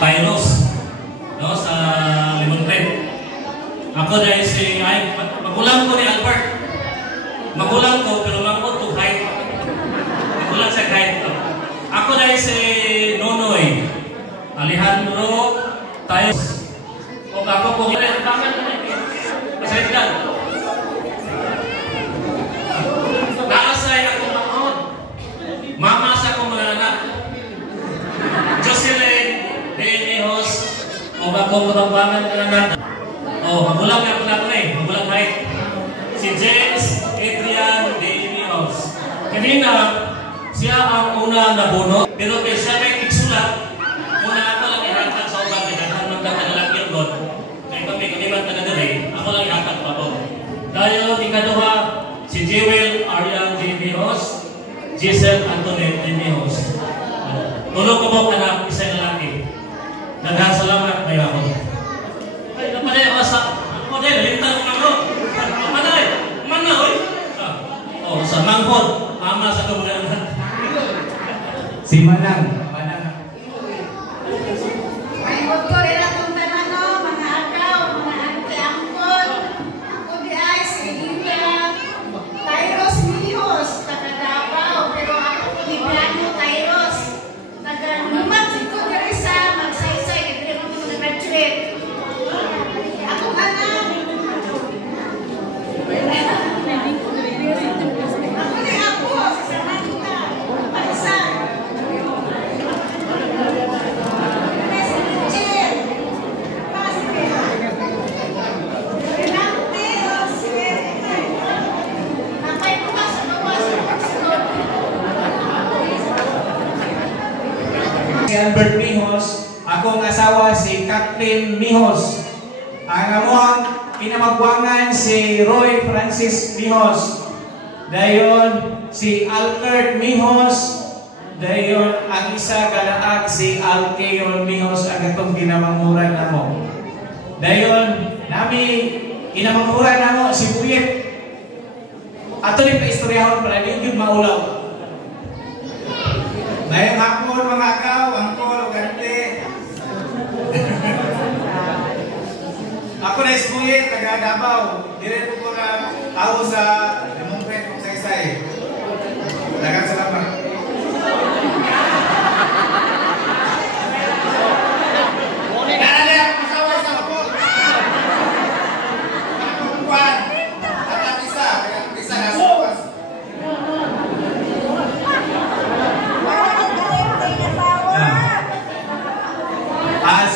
Tyros, no, sa Limon Creek. Ako dahil si magulang ko ni Albert. Magulang ko pero mangkot to height. Magulang sa height. Ako dahil si Nonoy Alejandro Tyros. O ako po tangan pasayad lang. Naasay akong mangkot. Mama sa akong mga anak. Jocelyn Denihos o akong katambangan ng anak. Oh, magulang nga pala ko na eh. Magulang height. Si James Adrian Denihos. Kanina, siya ang una na bono. Pero kaya siya may iksulat. Muna ako lang ihatag sa ubang kinahan ng kanilang yun. Kaya kami kaniman ka na dali, ako lang ihatag pa po. Dahil ikaduha, si Jewel Ariang Denihos, Giselle Antoinette Denihos. Tulog ko po anak, isang lalaki. Nagkasalamat kayo ako. Ay, napanay ako sa... Ako din, lintan ko ako. Napanay, mana, oy. Oh, sa mangkot, mama sa kamulaan. Si Manang. May motor rin akong tanano, mga akaw, mga ante-angkot. Ako di ay si Ida Tyros Mihos, taga Davao. Pero ako di plano Tyros. Taga Numat, ito dari sa magsaysay, hindi mo nag-graduate. Ako anak. Ako di ako, si Samantha. Paisan. Si Albert Mihos, akong asawa si Kathleen Mihos. Ang amuang pinamagwangan si Roy Francis Mihos. Dayon si Albert Mihos. Dayon ang isa kalaag si Alkeon Mihos ang atong ginamangmuran namo. Dayon nami ginamangmuran namo si Buyet. Ato ni paistoryahon para di gyud maulaw. Dahil hapon mga akaw, angkol, gante. Ako na isbuyit, taga Davao. Dire po ko na tao sa Limon Creek kung saysay. Dagang salamat. Nanay ako masaway sa ako. Akong kuwan. At isa, kaya isa na supas.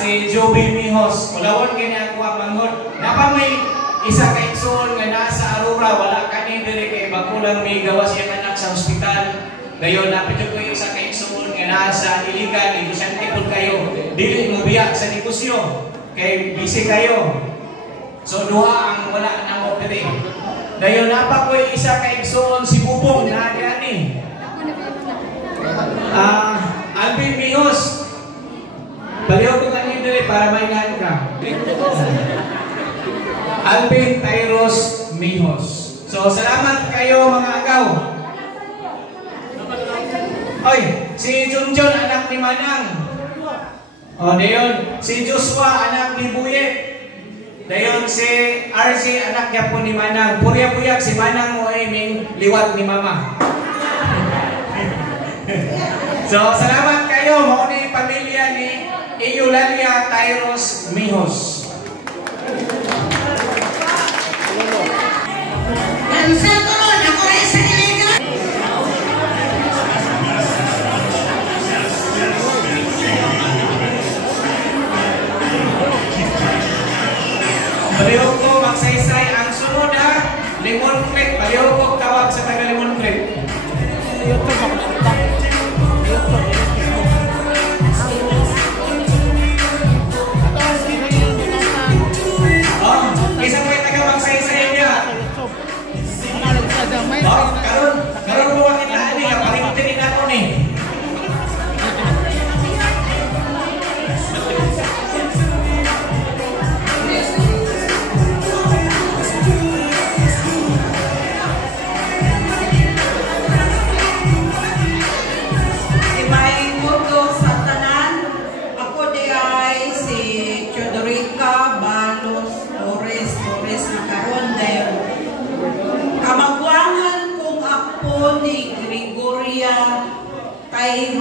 Si Joby Mihos, ulawon kini ako ang manghod. Napa may isa ka igsoon nga nasa Aurora, wala kani diri kay bakulang may gawas iyang anak sa ospital. Dayon napito ko isa ka igsoon nga nasa Iligan, igusante pud kayo. Dili mo biya sa negosyo kay busy kayo. So duha ang wala namo diri. Dayon napa ko isa ka igsoon si Bubong na gani. Alvin Mihos. Baliw ko kanina dili para maingan ka. Alvin Tyros Mihos. So salamat kayo mga agaw. Oy, si Junjun anak ni Manang. O dayon si Joshua anak ni Buyet. Dayon si RC anak niya po ni Manang. Purya-puyag si Manang mo ay ming liwat ni Mama. So salamat kayo mo ni pamilya ni Eulalia Tyros Mihos. Baliw ko magsaysay ang sunod ha, Limon Creek. Baliw ko tawag sa taga Limon Creek. Isang may taga magsaysay niya. Karon mo wakit lahat niya, parintin ako ni.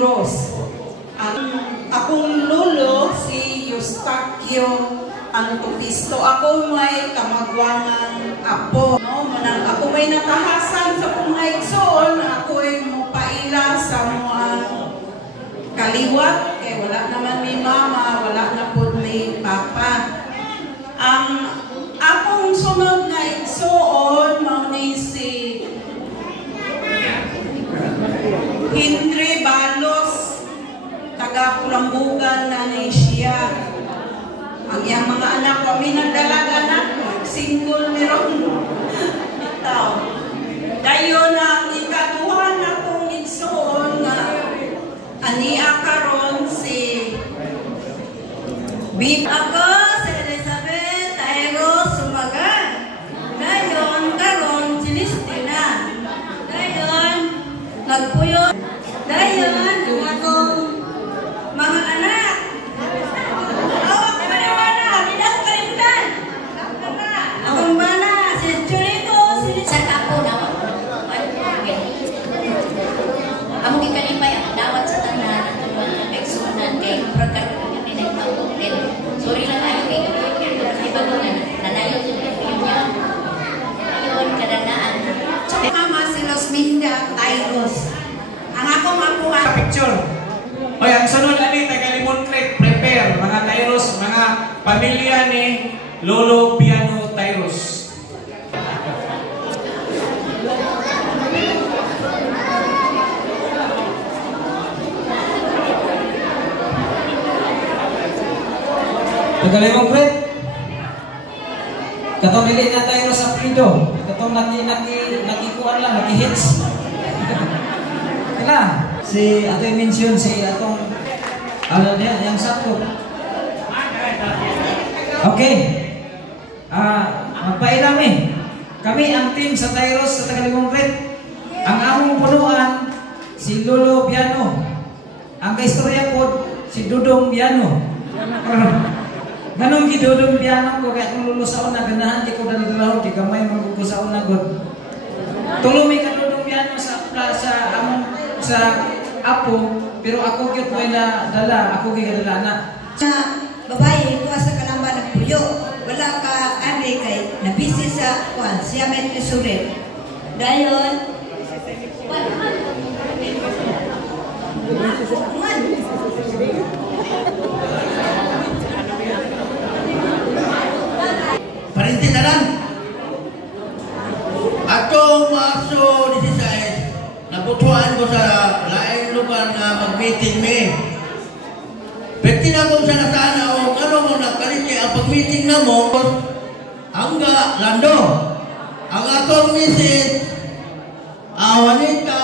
Tayros. Ang akong lolo si Eustaquio Antotisto. Ako may kamagwangang apo. No? Manang ako may natahasan sa mga igsoon. Ako ay mupaila sa mga kaliwat. Kaya wala naman may mama, wala na po may papa. Ang akong sunod na igsoon, mauni si Henry Balos, taga Pulambugan na siya. Ang iyang mga anak kami nagdalaga na, single meron. Ito. Dayon ang ikaduhan na kong igsoon nga aniya karon si Bib. Ako si Elizabeth Tayros Sumagan. Dayon karon si Listina. Dayon nagpuyo. Dayon ang akong mga anak. Akong bana, si Churito, si Sa kapo na amo gikalimpay ang dawat sa tanan at mga kaigsunan kay pagkakaroon niya din ang hotel. Sorry lang ayo kay kasi bago na nanayo sa niya. Ayon kadanaan. Mama si Losminda Tayros. Ang akong apuha. Picture. Oy, ang sunod ani taga Limon Creek, prepare mga Tayros, mga pamilya ni Lolo Piano Tayros. Taga Limon Creek. Katong dili na Tayros sa Prido. Katong nakikuan lang, nakihits. Kala, si ato i-mention si atong ano niya, yang sakto. Okay. Magpailami. Kami ang team sa Tayros sa taga Limon Creek. Ang among punuan si Lolo Piano. Ang kaistorya po si Dudong Piano. Ganong gidudong Piano ko kaya kung lulusaon na ganahan di ko dala-dala di kamay magkukusaon na god. Tulumi ka Dudong Piano sa among sa apo pero ako gyud may na dala, ako gyud dala na. Sa babae ko sa kalamba nagpuyo. Wala ka ane kay nabisi sa kwan siya may trisurit. Dayon Parinti na lang. Atong Marso 16, nabutuan ko sa laing lugar na mag-meeting me. Pwede na kung sa nasana o ano mo nakaliti ang pag-meeting na mo, hangga lando. Ang atong misis, Juanita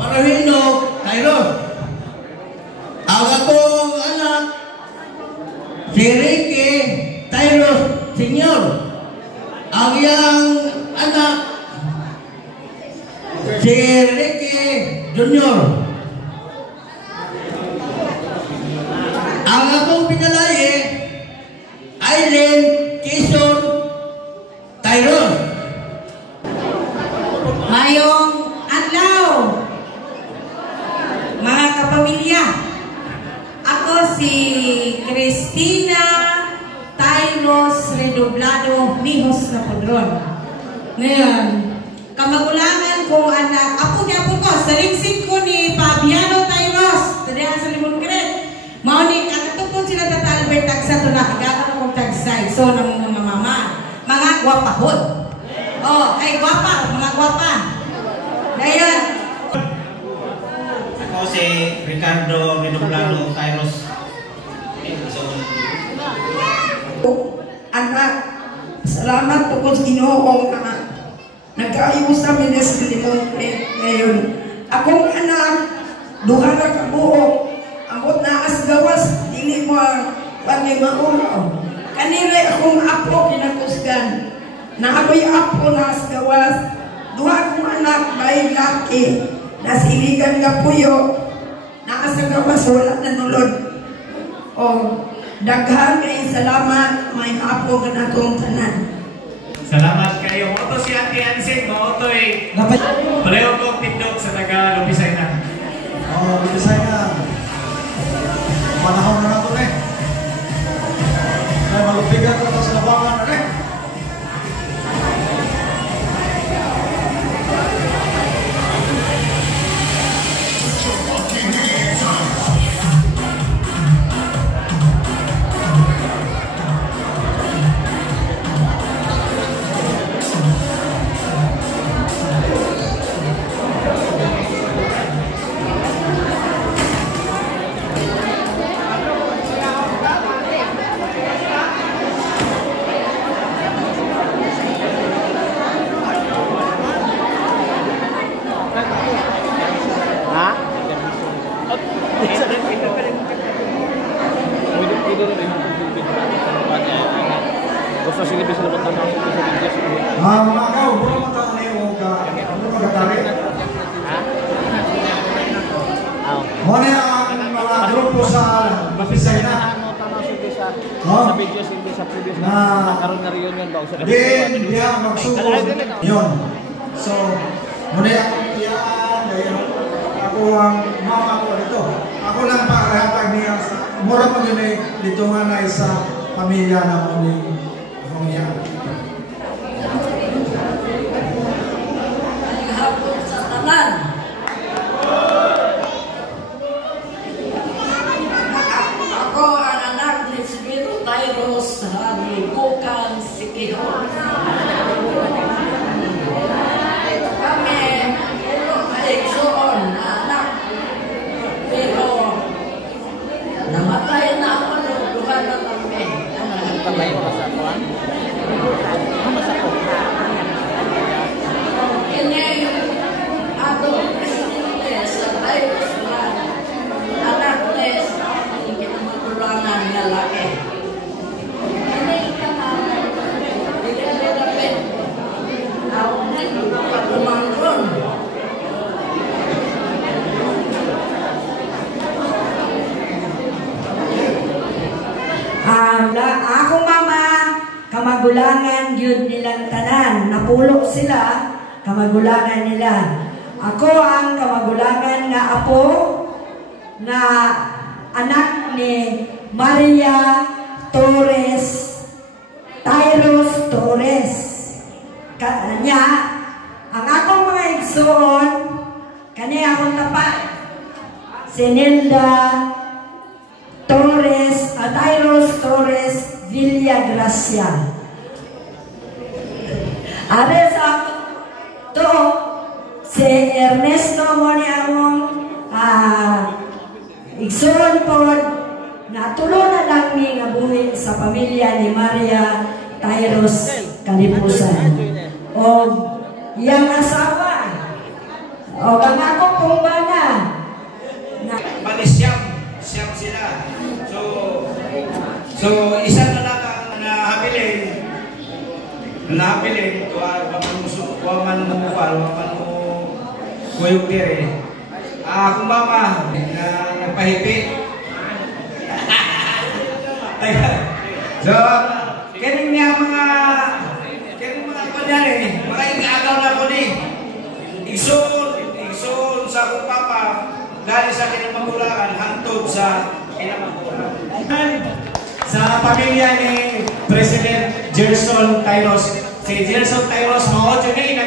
Parahino Tayros. Ang akong anak, si Ricky Tayros Senior. Ang iyang anak, si Ricky Junior. Ang akong pinalaye, Aileen Quezon Tayros. Mayong adlaw, mga kapamilya. Ako si Cristina Tayros Redoblado Mihos na Podron. Ngayon, kamagulangan kong anak, ako ko, sa ringsik ko ni Fabiano Tayros, tadihan sa Limon Creek. Mauni, katutupon sila na Albert Tagsa to na, agapan kong tagsay. So, ng mga mama, mga gwapahon. Oh, ay gwapa, mga gwapa. Dayan. Ako si Ricardo Redoblado Tayros. anak, salamat po kung Ginoo nga nag-ayos sa Minas Limon ngayon. Akong anak, duha na kabuo, amot na asgawas, dili mo pangimaulo. Kanila akong apo kinakusgan, na ako'y apo na asgawas, duha akong anak, may laki, nasiligan ka puyo, na asgawas, wala na nulod. O, daghan kayo salamat, may apo ka na itong tanan. Salamat kayo. Moto si Ate Ansing, moto eh. Pareho kong tindog sa taga Lupisay na. Oh, bilisay na. Panahon na nato eh. Ay, malupigan na sa labangan na eh. Mga kau, bro, matang na yung magkatari. Muna ang mga grupo sa Mapisay na. Sa videos, hindi sa previous na karoon na reunion ba? Din, diya magsugod. Yun. So, muna akong tiyaan, dahil ako ang mama ko dito. Ako lang pakahatag niya. Mura mo din eh, dito nga na sa pamilya na muling akong iyan. Hapon sa tanan. Ako ang anak ni Sibiro Tayros sa Bukan Sikihon. Kami, maigsoon na anak. Pero, namatay na ako nung duhan na kami. Kamay pa sa kuwan? Sa kuwan? Ini ato presidente sa Tayros na anak ni kinamagulangan na laki. Ini dapit. Ako na yung pagumangron. Ako mama, kamagulangan yun nilang tanan. Napulok sila, kamagulangan nila. Ako ang kamagulangan nga apo na anak ni Maria Torres, Tayros Torres. Kanya, ang akong mga igsoon, kanya akong tapat. Si Nilda Torres, Tayros Torres Villagracia. Are sa to si Ernesto mo ni among igsoon po na tulungan lang ni nga buhi sa pamilya ni Maria Tayros Kalipusan. O iyang asawa. O ang akong pumbana. Siyam sila. So isa na lang ang nahabilin, waman mo kuyog dire. Akong mama na nagpahipit. So, kining mga kunyari, mga igaagaw na ko ni. Igsoon sa akong papa, galing sa kinamagulangan, hantod sa kinamagulangan. Sa pamilya ni President Gerson Tayros, si Gerson Tayros, mga otyo na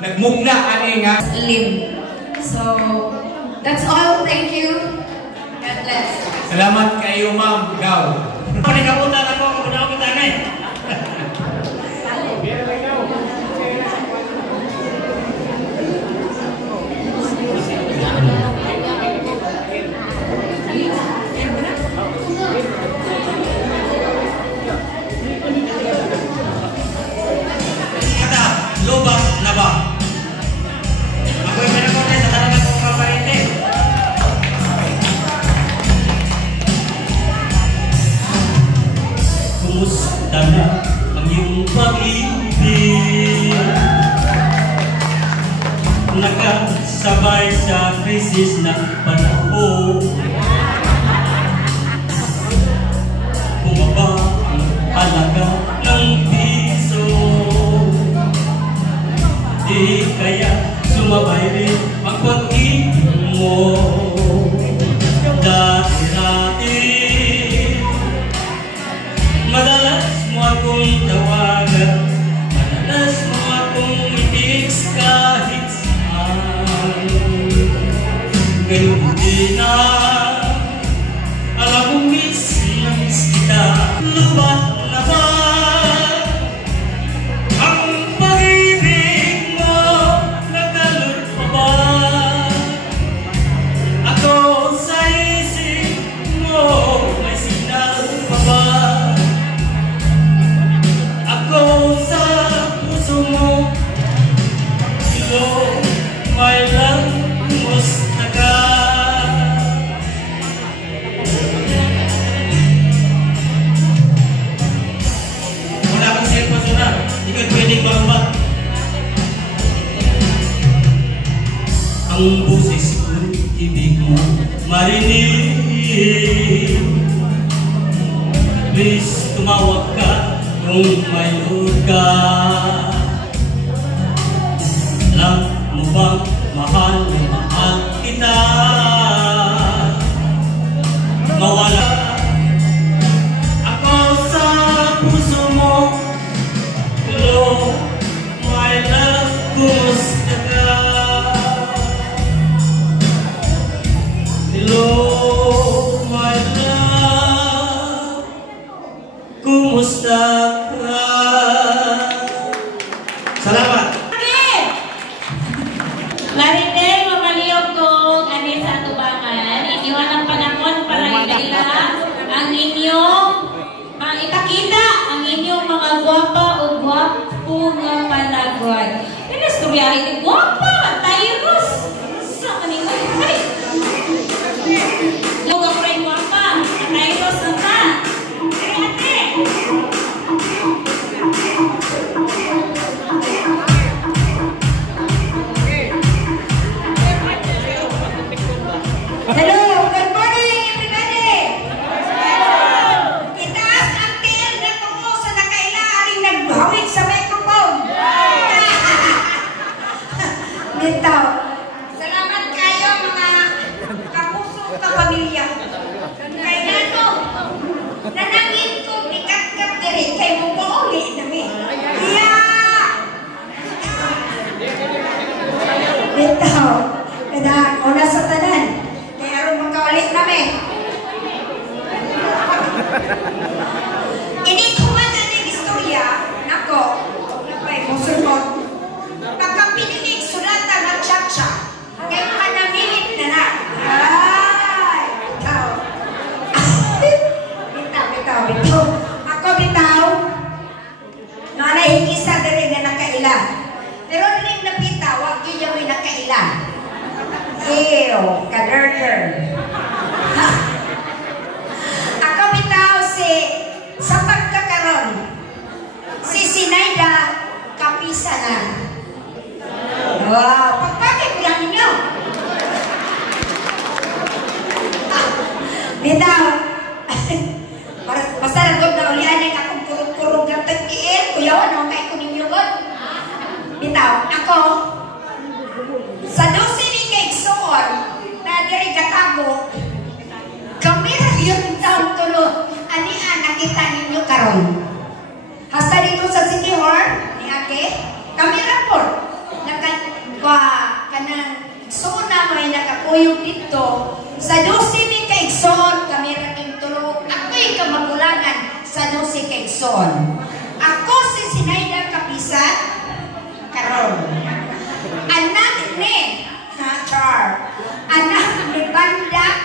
nagmugna ani nga. So, that's all. Thank you. God bless. Salamat kayo, Ma'am Gaw. Panikabutan ako, kabutan kita na eh. Lubak na ba? Ako'y pinakote sa talaga kong kaparente. Kumusta na ang iyong pag-ibig? Nakasabay sa krisis na panahon. Bumaba ang halaga ng piso. Di kaya sumabay rin ang pag-ibig mo. Please tumawag ka kung may load ka. Alam mo bang mahal na mahal kita? Mawala ako sa puso mo. Hello, my love, kumusta ka? Hello, my love, kumusta ka? Salamat! Marinel, mamaliyog kong ani sa tubangan. Inyong ang panahon para ikaila ang inyong ipakita ang inyong mga gwapa o gwapo nga panagod. Pinistoryahin ni gwapa, Tyrus. Sa kanina, ay! Huwag ako rin gwapa, Tyrus na ta. Ate! Hello, good morning everybody! Itaas ang tiil na tungo sa nakailaring naghawig sa microphone! Bitaw, salamat kayo mga kapuso kapamilya. Kaya nato, nanangin ko ikat-kat diri kay mo pauli nami. Bitaw, una sa tanan. Magkaulit kami. Ini kuman na ng istorya, nako, napay musulmon. Pagkapinilig sulatan ng tsa-tsa, kay panamilit na na. Ay, bitaw. Bitaw. Ako bitaw, nanay isa na rin na nakaila. Pero rin na bitaw, wag yun yung nakaila. Ew, kaderker. Ako bitaw sa pagkakaroon, si Sinaida Kapisanan. Wow, pagpakit ko lang ninyo. Bitaw, basta nagod na ulian ay akong kurong-kurong gatag iin, kuyawan ako kay kuninyo god. Bitaw, ako, sa 12 ni Kaigsoon na diri Katago, kami yun taong tulog. Anian nakita ninyo karon. Hasta dito sa City Hall, ni Ate, kami rapor. Kanang Igsoon na may nakakuyog dito. Sa 12 ni Kaigsoon, kami raking tulog. Ako'y kamagulangan sa 12 Kaigsoon. Ako si Sinaida Kapisan, karon. Anak ni anak ni Bandang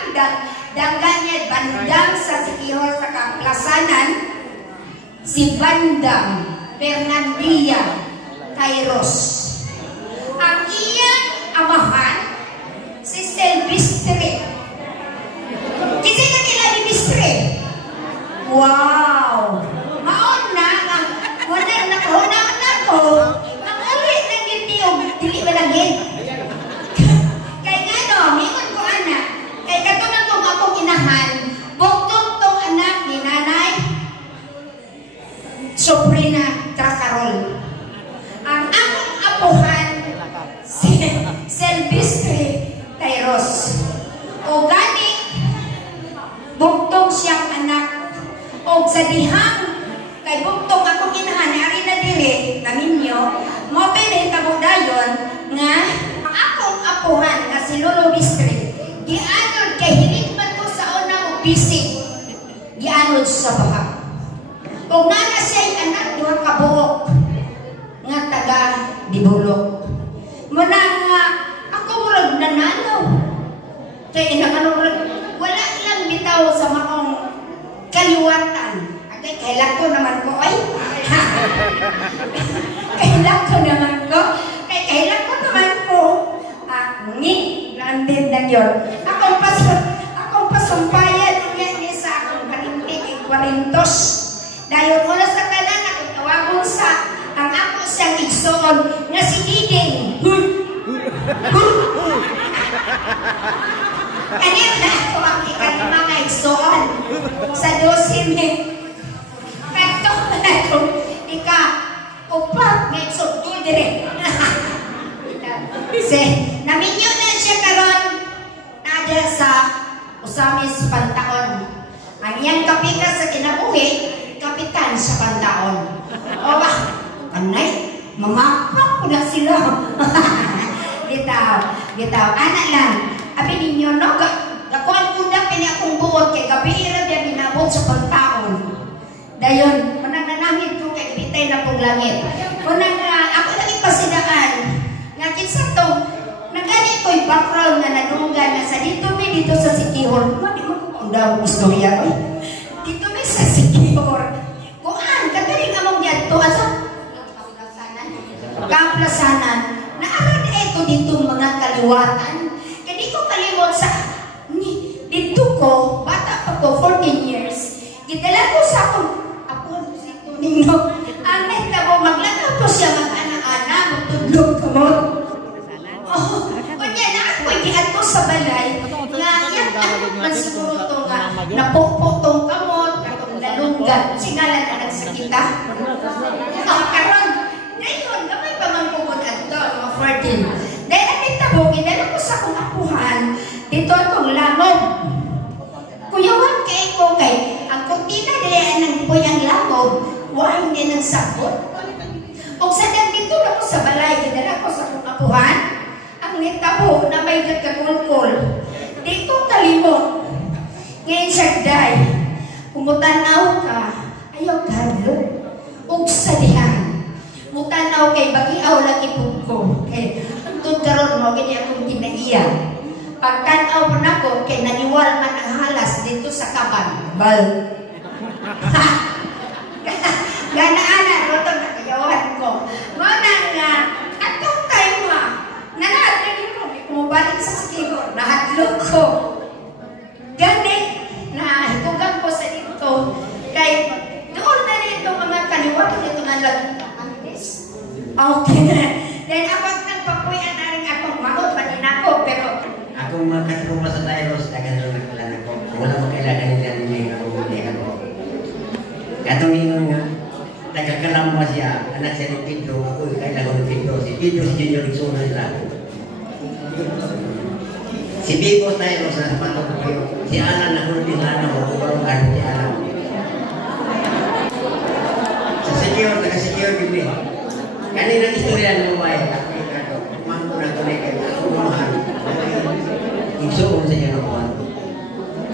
Dangganya Bandang sa Sikihor sa Kaplasanan, si Bandang Fernandia Tayros. Ang iyang amahan si Silvestre. Kasi kanila ni Bistre. Wow! Maon na ang nakahunaan ako. Ang ulit na gitiyong dili malagin. Mingon ko anak, kay katulad kong akong inahan, buktong tong anak ni Nanay Sobrina Tracarol. Ang akong apuhan, si Silvestre Tayros. O gani, buktong siyang anak. O sa dihang, kay buktong akong inahan, ari na dili, naminyo, mo pinahitabo dayon, nga, akong apuhan na si Lolo Bistre, gianod kay hinikman ko sa unang bisig, gianod sa baha. O nga na siya'y anak duha kabuok, nga taga Dibulok. Muna nga, ako murag nananaw. Kaya wala lang bitaw sa maong kaliwatan. At kailan ko naman ko, ay, kailan ko naman ko, kailan ko naman ko, nandin na yun. Akong pasumpayan niya sa akong karintig, 40. Dahil mula sa tanan, akong tawagong sa ang ako siyang igsoon nga si Diding. Kanina na ako ang ikalima nga igsoon sa 12 ni naminyo na siya karon nada sa usamis pantaon. Ang iyang kapika sa kinabuhi, kapitan sa pantaon. O ba? Anay, mamapak ko na sila. Gitaw. Anak lang. Abi ninyo, no? Kakuan ko na pini akong buot kay kapira niya binabot sa pantaon. Dayon, mananangit ko kay bitay na pong langit. Kunang ako lang ipasidaan. Nga kinsa to, nagani ko'y background nga nanunggan na sa dito sa Sikihor. Di mo kung daw istorya ko. Dito may sa Sikihor. Kuan, kagaling among yato. Asa? Kaplasanan. Naarad ito dito mga kaliwatan. Kaya di ko kalimot sa... Dito ko, bata pa ko, 14 years. Gidala ko sa akong... Apo, si Tunino. Ang nagtabo, maglagaw ko siya mag-ana-ana, magtudlog ka mo. Oh, kunya na ako, ikihan ko sa balay. Nga, yan ang siguro ito nga, napukpok kamot, katong lalunggan. Singalan na nagsakita. Karon, ngayon, gamay pa mang pugod at ito, mga 14. Dahil ang nagtabo, gidala ko sa akong apuhan, dito itong lamog. Kuyawan kay ko kay, ang kurtina dahil ng puyang lamog, wala hindi nagsabot. O sa dito na ko sa balay, gidala ko sa akong apuhan, ang nitabo na may nagkakulkol. Di ko kalimot. Ngayon siya day, kumutanaw ka, ayaw kalo. O sa dihan, mutanaw kay bagiaw lang ipog ko. Kay, ang tutkaroon mo, ganyan akong kinaiya. Pagtanaw mo na ko, kay naniwal man ang halas dito sa kaban. Bal. Gana-ana, roto na kayawan ko. Manang nga, atong time ha, nanatag ko, kumubalik sa Sikihor, nahatlog ko. Gani, nahitugan ko sa dito, kay doon na dito mga kaliwatan dito nga lang. Okay na. Then, abang nagpapuyan na rin akong mahot, manin ako, pero akong makatulong sa Tyros, taga-tulong na kailangan ko. Wala mo kailangan nila nila ako muli ako. Katong ingon nga, taga-kalamwa siya, anak siya ni Pedro, ako kailangan ni Pedro. Si Pedro si Junior Rigsona nila ako. Si Bibo Tyros na patong ko kayo. Si Alan na hulong na ako, kumarong ano si Alan. Sa Sikihor, taga-Sikihor din eh. Kaninang istorya ng babae, ako yung kato, mampo na tunay kayo, ako mahal. Igsuon sa inyo ng buwan.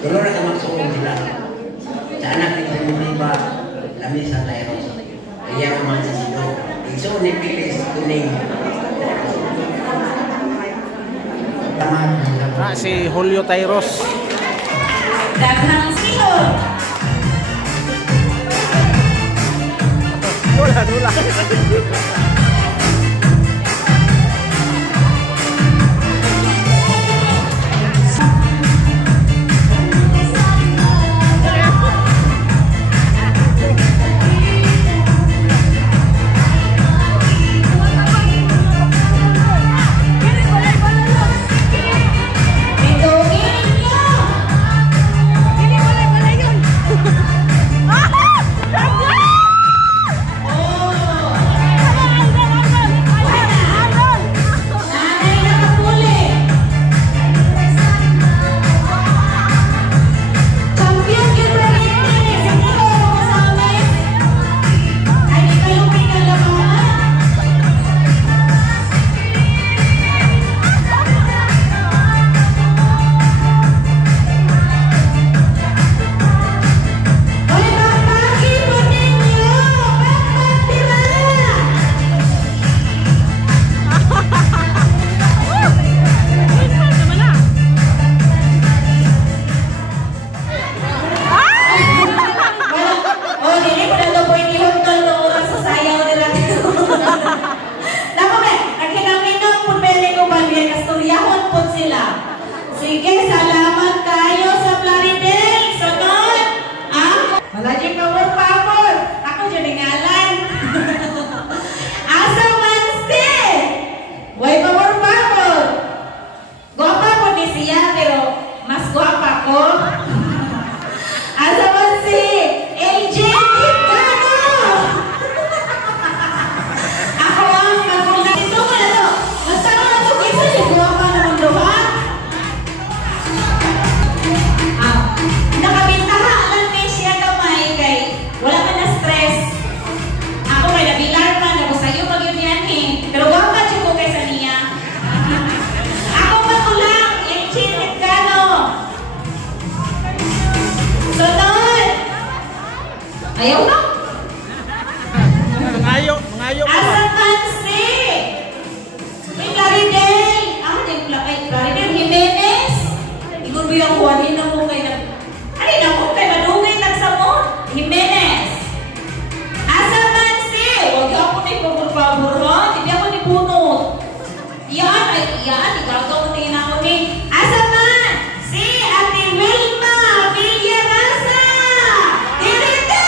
Pero na ka magsuon sila. Sa anak ni Primitiva, lamis sa Tyros. Kaya naman sa sino. Igsuon ni Pilis, tuning. Si Julio Tyros. Daghang Sikihor. Dula. Oh! Ayaw na. Mangayo. Asa man si Claridel. Claridel Jimenez. Ingon mo yung kuwanin na mo kay madungay nagsamot. Jimenez. Asa man si. Huwag ako na ipapurpabur ha. Hindi ako ni bunot. Yan. Igagaw mo tingin ako ni. Asa man si Ate Wilma Villarasa. Direte!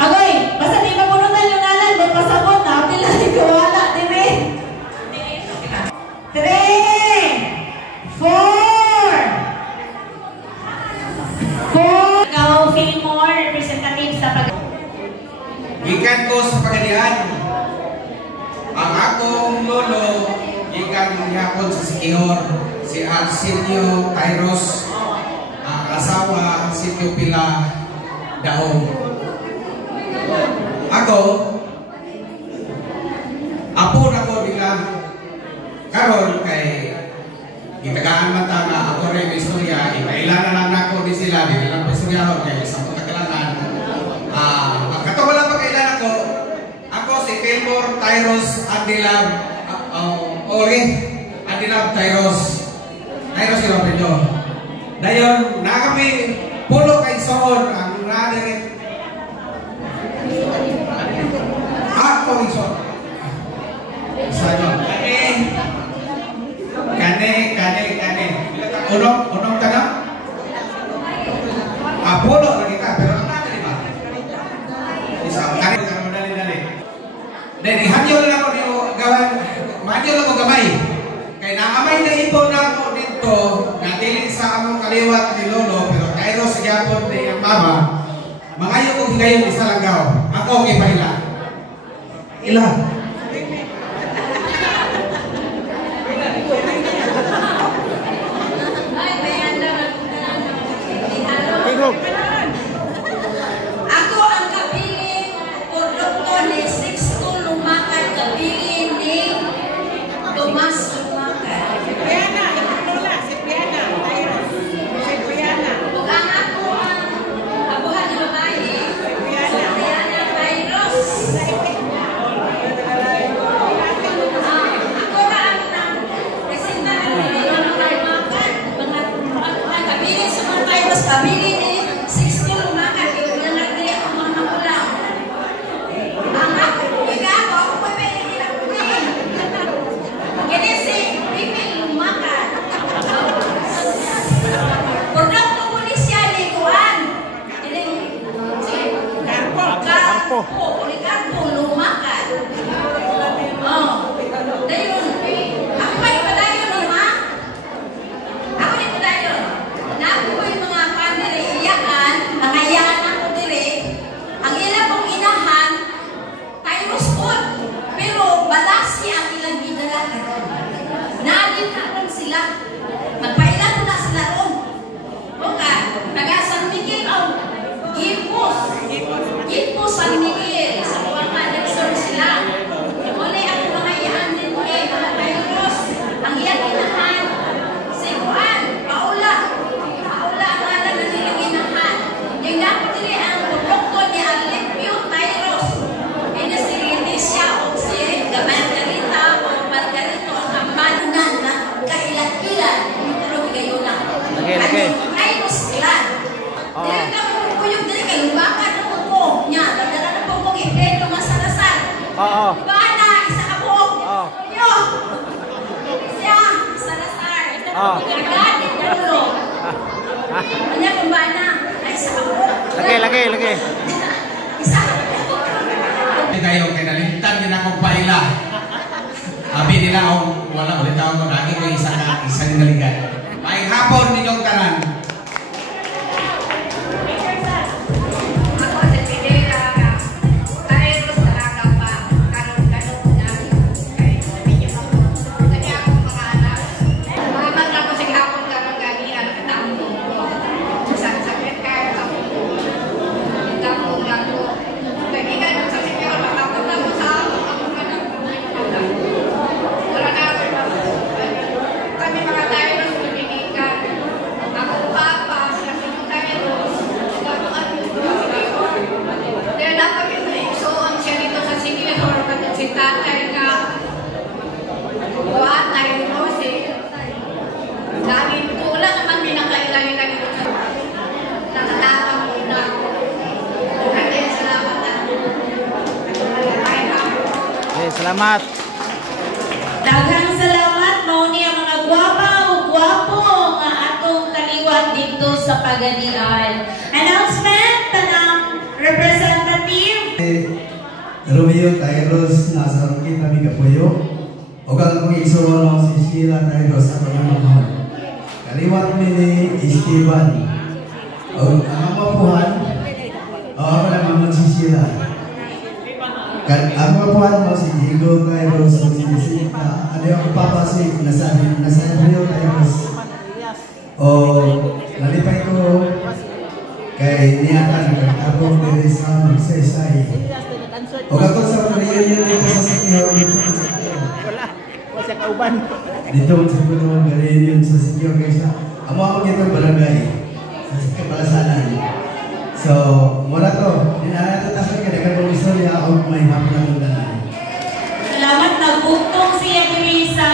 Agoy, basta di mapunutan yung ngalan, magpasabot na, pila di kawala, di ba? 3, 4. Ikaw, Fillmore, representative sa Gikan ko sa Pagadian. Ang akong lolo, gikan yapon sa Sikihor, si Arsenio Kairos, ang asawa, si Pila Daong. Ako, apo na ko bigla karon kay gitagaan mata na ako rin istorya, ipailan na lang ako di sila, di lang pa istorya kay sa pagkakalangan. Ang katawalan pagkailan ako si Fillmore Tyros Adilab Adilab Tyros yung apelyido. Dayon, nakami pulo kay Soon ang nadirit ako rin Soon. Kane. Unong tanong? Pulo na kita, pero ang nada di ba? Kane, madali. Then, ihadyol lang ako gamay. Kaya nakamay na ipon na ako dito, natilin sa among kaliwat ni Lolo, pero kairo sa gyapon ni ang mama, mangayo kong higayon isa lang gaw. Ako kay paila. Ilan? Ako ang kabilin o doktor ni Sixto Lumacan, kabilin ni Tomas Lumacan. Si Piana. Ug ang ako ang abuhan ng babae, si Piana Tyros. Ano kung ba na? Ay, sa ako. Lagi. Isa. Kayo, kinalimtan din akong paila. Abi nila ako, wala ulit ako lagi ko isa ni naligan. May hapon ninyong tanan. Salamat. Daghang salamat mao ni ang mga gwapa o gwapo nga atong kaliwat dito sa Pagadian. Announcement tanang representative Romeo Tayros nasa kita kami kapuyo. O kang isuwa no si Sheila Tayros sa pagmamahal. Kaliwat mi ni Esteban. O ang mapuhan. O ako lang mamang si Sheila. Ang mapuhan mo si Diego Tayros o si Jessica. Ano yung papa si nasa Romeo Tayros. O nalipay ko kay niyata nagkatapong diri sa Magsaysay. O katong sa reunion dito sa Senyor. Wala siya kauban. Dito sa puno reunion sa Senyor kaysa amo ako gitong barangay sa Kapalasanan. So, mula to, dinaratatapos ka na kong istorya o may hapon na salamat nagbugtong siya diri sa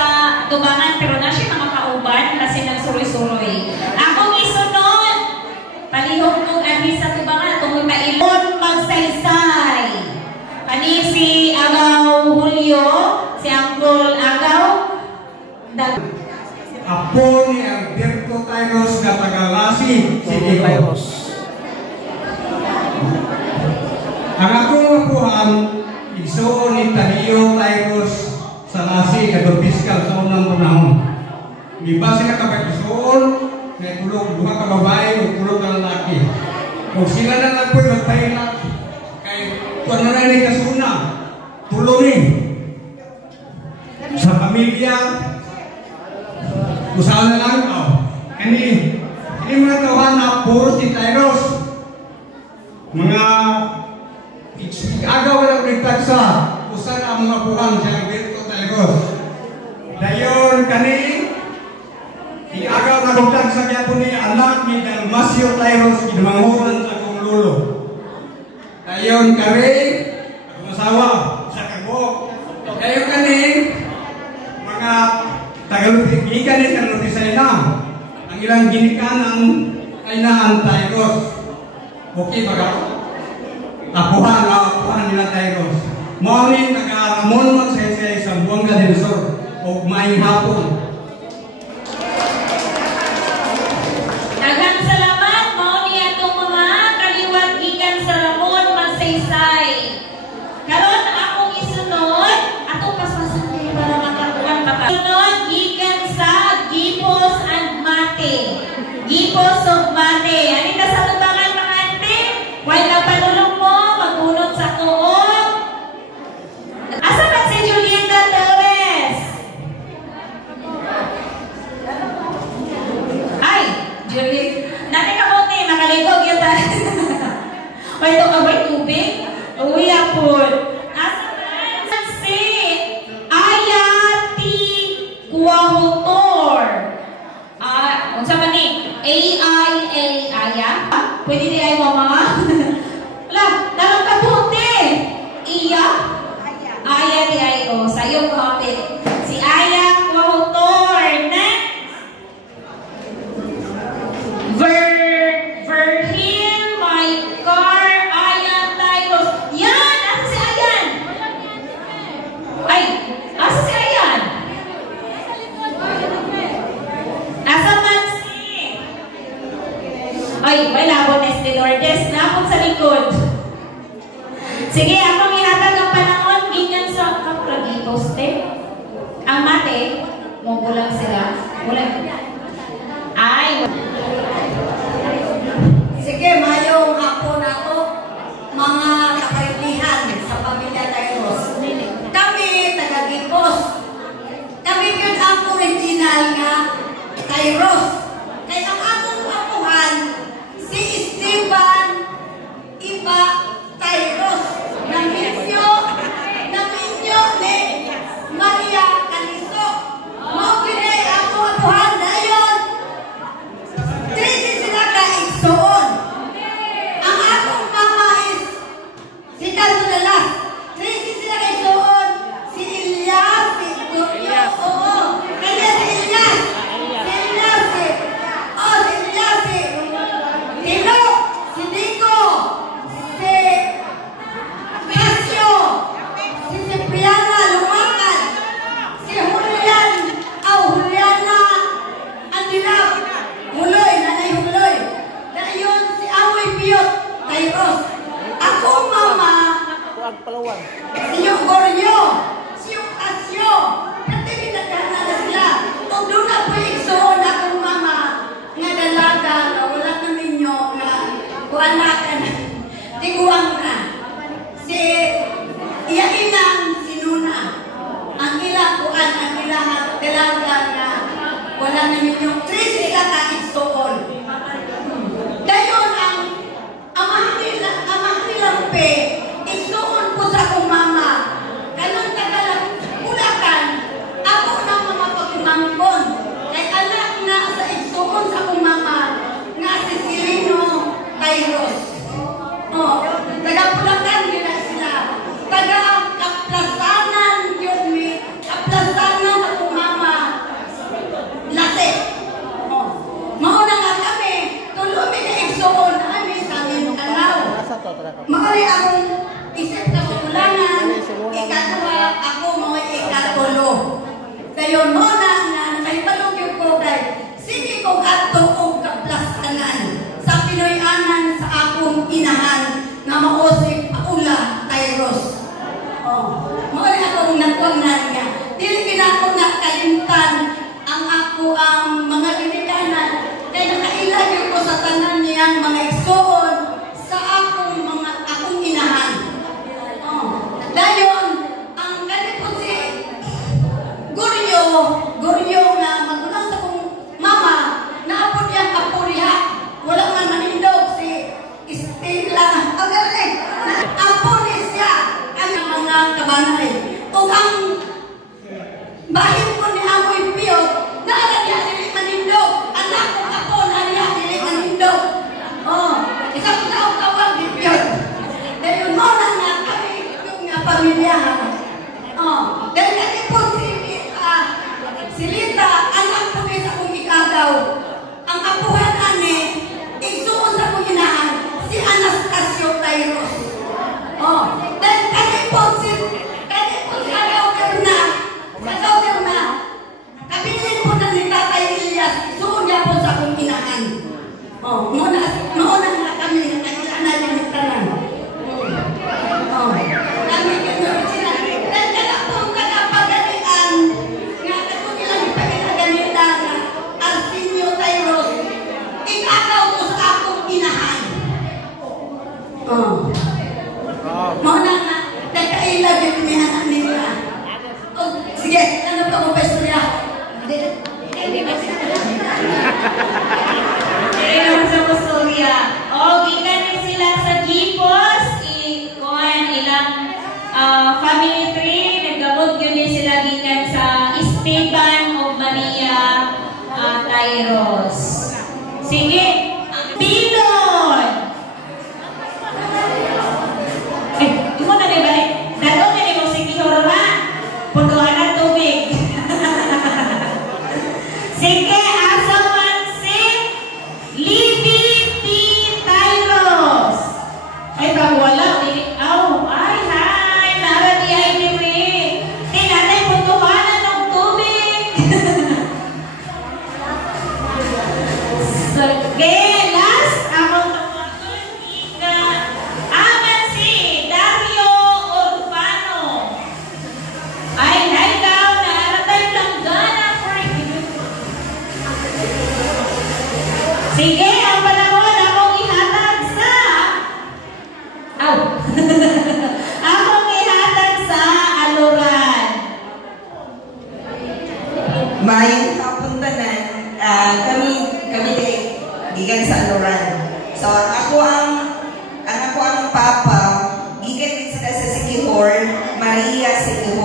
tubangan pero na siya makakauban kasi nagsuroy-suroy. Akong isunod palihog kong abi sa tubangan kung mailon magsaysay. Ani si Agaw Julio, si Uncle Agaw. Apo ni Alberto Tayros na taga-Lasi, si Tayros. Ang akong apuhan, igsuon ni Tadio Tayros sa Lasi, kadong piskal sa unang panahon. Di ba sila kapag-igsuon, may tulog, duha ka babae o tulog ka lalaki. Kung sila na lang po'y magpahila, kay kung na rin kasuna, tuloy sa pamilya, usahan na lang, Kani mga kawan na puro si Tayros, mga agaw na nagtagsa, usan ang mga puhan si Alberto Tayros. Dayon kani, agaw na nagtagsa kaya po ni anak ni Dalmasio Tayros, ginamanghulan sa akong lolo. Dayon kari, akong asawa, sa kagbo. Dayon kani, mga Tagalog-ikan ni Tagalog-isay na. Ang ilang ginikanan ay naan Tayros. Okay ba ka? Apuhan nila Tayros. Morning, taga-Ramon magsaysay sa Buanga del Sur. O maing hapon. Daghang salamat mao ni atong mga kaliwat gikan sa Ramon magsaysay. Karon akong isunod, atong paspasan kay para makakuan pa. Sunod gikan sa Gipos and Mate. Gipos of Mate. Ani na sa tubangan mga ante? Why na panulong mo magunot sa tuog? Asa ba si Julieta Torres? likod. Sige, ako ihatag ang panahon gikan sa kapragitos te. Ang mate, mo bulang sila. Bulang. Ay. Sige, mayong hapon ako, mga kapailihan sa pamilya Tayros. Kami, taga-Gipos. Kami yun ang original nga Tayros. Kaya ang akong apuhan, si Esteban Iba Tayros. Naminyo ni Maria Calisto. Maugilay ako apuhan na yun. Trisi sila ka-igsoon. Ang akong mama is si Caldo Dalas. Trisi sila ka-igsoon. Si Elias, si Gloria, oo. Kaya si Elias. Si Elias, si Tino, si Dico, si Casio, si Cipriana Lumakan, si Juliana Andilab, Huloy, Nanay Huloy. Dayon si Amoy Piyot, Tayros. Akong mama, si Yung Goryo, si Yung Asyo. Kasi pinagkana na sila. Kung doon na po iksoon akong mama, nga dalaga, nga wala na ninyo, nga kuanakan, tiguang na. Si Iyainang Sinuna, ang ilang kuan, ang ilang dalaga na wala na ninyo, 3 sila ka-iksoon. Dayon ang amahan nilang pe, iksoon po sa akong mama. Ganun kagalang ulakan, ako na mga pagmangkon. Kay anak na sa iksoon sa akong mama, nga si Silino Tayros. Taga-Pulakan nila sila. Taga-Kaplasanan yun mi. Kaplasanan akong mama. Lase. Mauna nga kami, tulumi na iksoon kami sa Mindanao. Mauli akong isip na kukulangan, ikatwa ako mga ikatulo. Dayon mo na nga, nakaipalugyo ko kay sige kong ato o kaplasanan sa Pinoyanan sa akong inahan na maosip Paula Tayros. Mauli akong nagwangnan niya. Dili ginako na kalimtan ang ako ang mga ginikanan kay nakailagyo ko sa tanan niyang mga igsoon sa akong inahan. Dayon, ang ganito si Goryo nga magulang sa kong mama, naapod yan apuriha. Wala man manindog si Estela. Apuri siya ang mga kabanay. O ang bahin ko ni Amoy Piyot, naalagya dili manindog. Anak ko ako, naalagya dili manindog. Isang tawag ni Piyot. Dahil mo na nga kami yung nga pamilyahan. Dahil kami po si Lita, anak po kayo sa kong ikagaw. Ang apuhan ani, igsuon sa kong inahan, si Anastasio Tayros. Dahil kami po si Agaw Terna, kabilin po na ni Tatay Elias, igsuon niya po sa kong inahan. Mauna nga kami, nakilanan yung nitanan. Kami ganyan sila. Dahil kaya pong nagapagalian, nga ako nilang ipaginaganita na Arsenio Tayros, ikakaw ko sa akong inahan. Mauna nga, nagkailag yung inahan nila. Sige, ano pa mo pesto niya? Sa Postolia. Gikan din sila sa Gipos, kuhan ilang family tree, nagabot yun din sila gikan sa Esteban o Maria Tayros. Sige, Pinoy!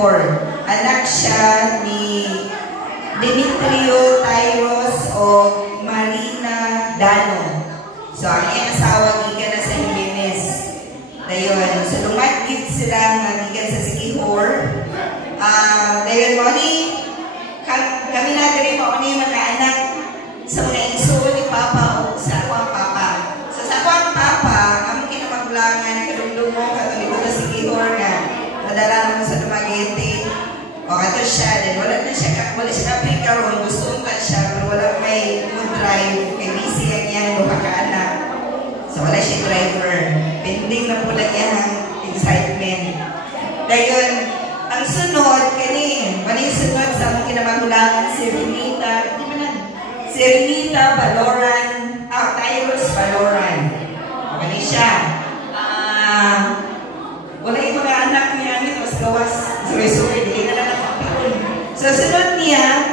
4. Anak siya ni Demetrio Tyros o Marina Dano. So, ang iyang asawa gikan na sa Jimenez. Dayon, so lumagit sila nga gikan sa Sikihor. Dayon mo ni kami na rin mo ni mga anak sa mga igsoon ni Papa o sa akong Papa. So sa akong Papa, kami kinamaglangan kadungdung mo katong ibo sa Sikihor nga nadala mo sa Dumaguete. O kato siya, then wala siya kaprikaroon, gusto ka siya, pero wala may drive, kay busy ang iyang duha ka anak. So wala siya driver. Pending na po na iyang excitement. Dayon, ang sunod, kaning sunod sa among kinamagulangan, si Renita Baloran, Tyros Baloran. O kani siya. Wala yung mga anak niya, mas gawas, suri-suri, di na lang nakapilon. So, sunod niya,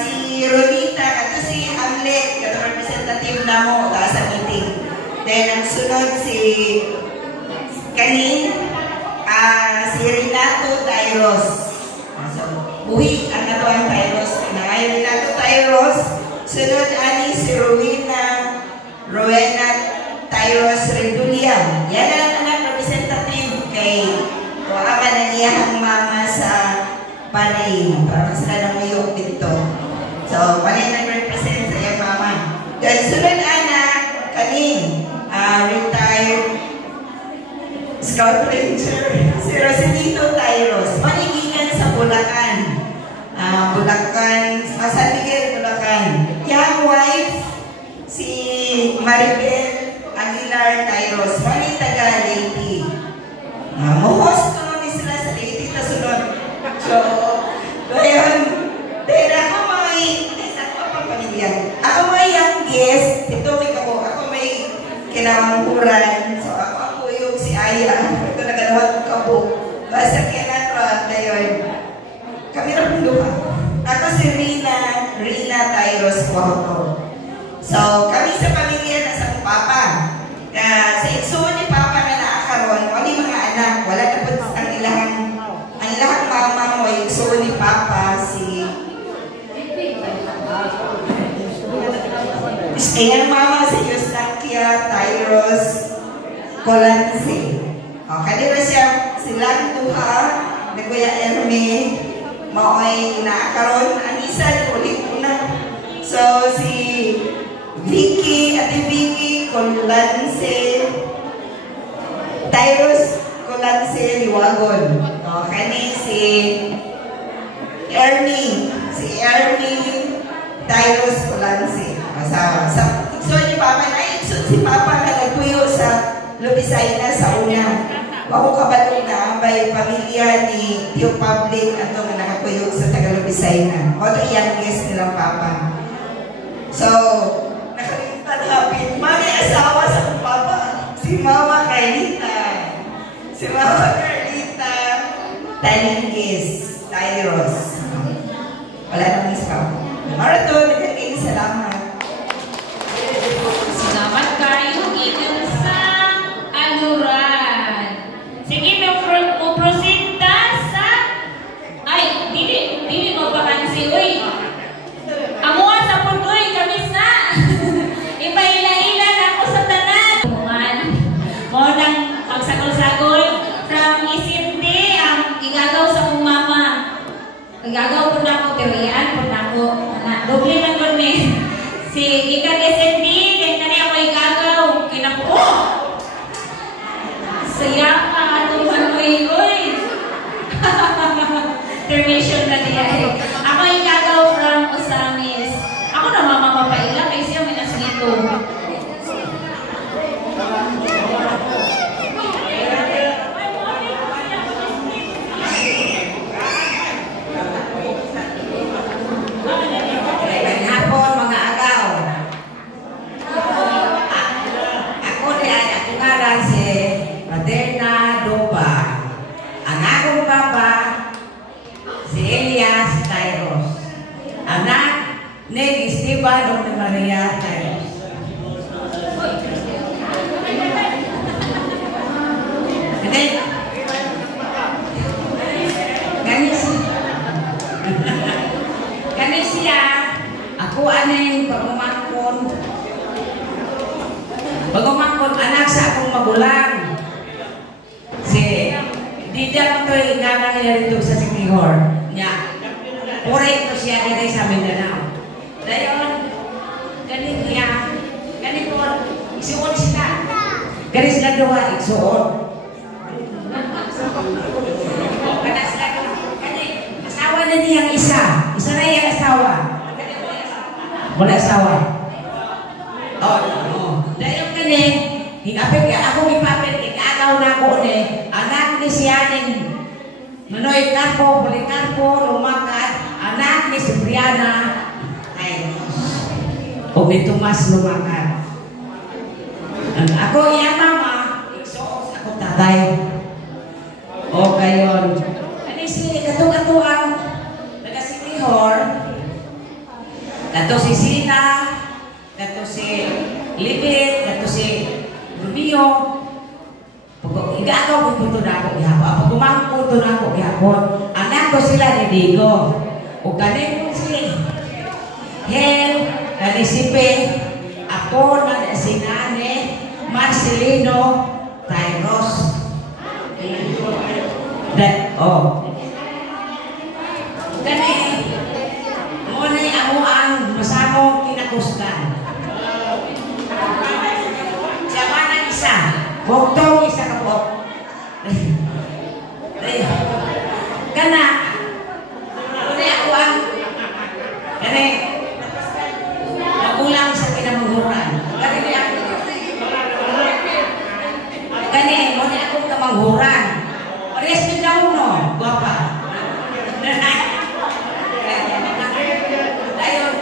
si Ronita, kato si Hamlet, kato representative na mo, sa meeting. Then, ang sunod si si Renato Tyros. So, buhi ang natuang Tyros. Ngayon, Renato Tyros, sunod ani si Rowena Tyros Reduliam. Yan ang anak representative kay ama na niyang mama sa Panay. Parang sila nang mayok dito. So, Panay nag-represent sa iyang mama. Then, sunod anak, retired Scout Ranger, si Roselito Tyros. Manigigan sa Bulacan. San Miguel, Bulacan. Young wife, si Maribel Aguilar Tyros. Mani taga Leyte. Muhos ko ni sila sa Leyte na sunod. So, ngayon, dahil ako ako may youngest, ito may kabo, ako may kinamangkuran. So, ako yung si Aya. Ito nagalawat kabo. Basta kinatwa na yun. Kami na punduha. Ako si Rina Tyros Cuauhto. So, kami sa pamilya na sa Papa. Sa igsoon ni Papa na naakaroon, wali mga anak, wala na po ang ilahang mama mo, igsoon ni Papa, Ayan mama si Eustaquia Tyros Colanse. Kanina siya silang duha na Kuya Erme mao'y naakaroon ang isa ulit na. So si Ate Vicky Colanse Tyros Colanse Liwagon. Kani si Erme Tyros Colanse. So ni Papa na si Papa na nagpuyo sa Lubisayna sa una. Ako kabalo na by pamilya ni Tio Public ato nga nakapuyo sa taga Lubisayna. O ito youngest nilang Papa. So, nakalimutan hapit. Mami asawa sa Papa. Si Mama Carlita. Taningis Tyros. Wala naman sa Papa. Marathon, nagkakain salamat. Salamat kayo, gikan sa aluran. Sige, prosinta sa... Ay, dili mo pa kansi, uy. Amuha sa pundoy, kamis na. Ipaila-ilan ako sa tanan. Mo nang magsagol-sagol from isindi ang igagaw sa kong mama. Igagaw po na ako, pero iyan po na ako. Doble na ko ni. Si ikan SND, kaya ako igagaw. Kinapo. Saya ka, atong uy. Termination na niya. Ako igagaw from Osamis. Ako na mamapapaila kasi yung minaslito. Esteban de Maria Tyros. And then, Brianna nila dito sa Sikihor. Nya. Pure ito siya kita sa Mindanao. Dayon, ganito niya. Ganito, isuon sila. Ganito sila doon, isuon. Kada sila, asawa na niyang isa. Isa na yung asawa. Wala asawa. Dayon kani, higapit ka, ako ipapit, ikagaw na ako ni, anak ni siyaning Manoy Carpo, Policarpo, Lumakat, anak ni si Brianna, o ni Tomas Lumakat. Ako iya mama, iksos ako tatay. O kayon. Ano si kato-katuang nagasikihor, kato si Sina, kato si Libit, kato si Rubio. Igagaw ko ito na ako gihapon. Pag umangko ito na ako gihapon, anak ko sila ni Digo. O kanin si Hel, kani si Pe, ako na si Nane, Marcelino, Tyros. Kani, muna ako ang masamong kinakusgan. Siya man ang isa. Bogtong isa ka po. Kana, kuni ako ang kani, magulang sa kinamanghuran. Kani, muna akong kamanghuran. Parehas din daw no, guwapa. Dayon,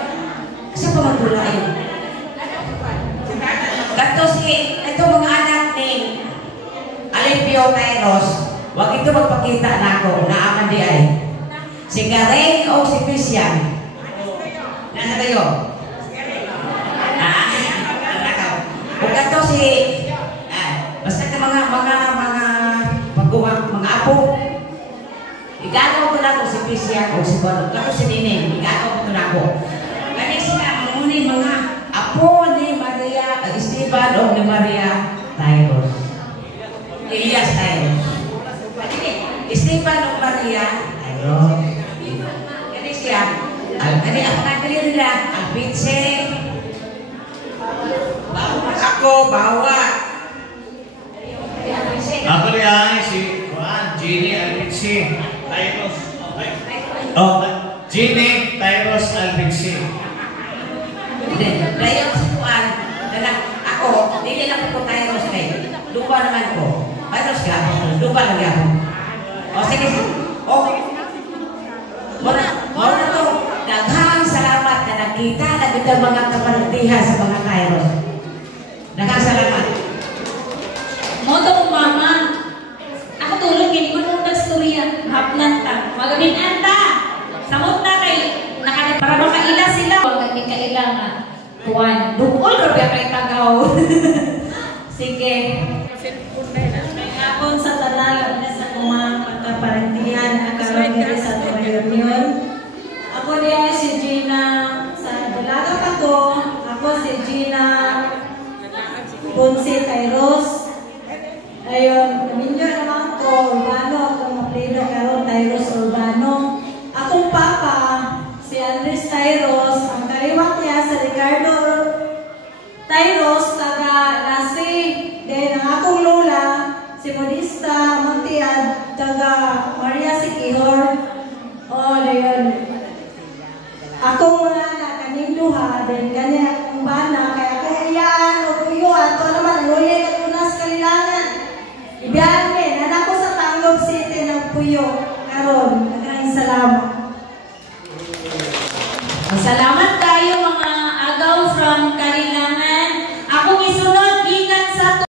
kasi pa magulay. Ganto si, ito mga anak ni Alipio Tyros, wag ito magpakita na ako, naaman di ay. Si Karen o si Christian? Nasa kayo? Huwag ganto si, basta ka mga apo. Igagaw ko na ako si Christian o si Balog. Kato si Nining, igagaw ko na ako. Kaya sila, muna mga apo ni Maria, Esteban o ni Maria Tyros. Elias Tyros. Esteban o Maria Tyros. Kaya siya, kaya ang pagkakali nila, ang pitse, ako, bawa. Ako niya si Jenny Albitsi Tyros. Jenny Tyros Albitsi. Dayon si Juan, ako, hindi lang po Tyros kay. Lupa naman ko. Tyros ka, lupa lang ako. O sige, muna to, daghang salamat na nakita na bitang mga kapanatihan sa mga Tyros. Daghang salamat. Moto ko mama, ako tulog kini ko nung nagstorya, haplan ta. Magamin anta. Samot na kay para makaila sila. Wag kaila nga. Kuan, dugol ra ba kay tagaw. Sige. Ngapon sa tanan sa mga kaparantihan karon diri sa reunion. Ako diya si Gina sa dalaga pa ko. Ako si Gina Ponce Tyros. Ayun, minyo naman ko, Urbano, akong maplido karon Tyros Urbano. Akong papa, si Andres Tyros, ang kaliwat niya sa Ricardo Tyros, taga Lasi. Then, ang akong lola, si Modista Montiad, taga Maria Sikihor. O, ayun. Akong mga nakaning duha, then ganyan akong bana, kaya akong iyaan o kuyuan, ito naman, ulit at unas kalilangan. Ibiyahe, anak ko sa Tanggol City ng Puyo. Karon, maraming salamat. Salamat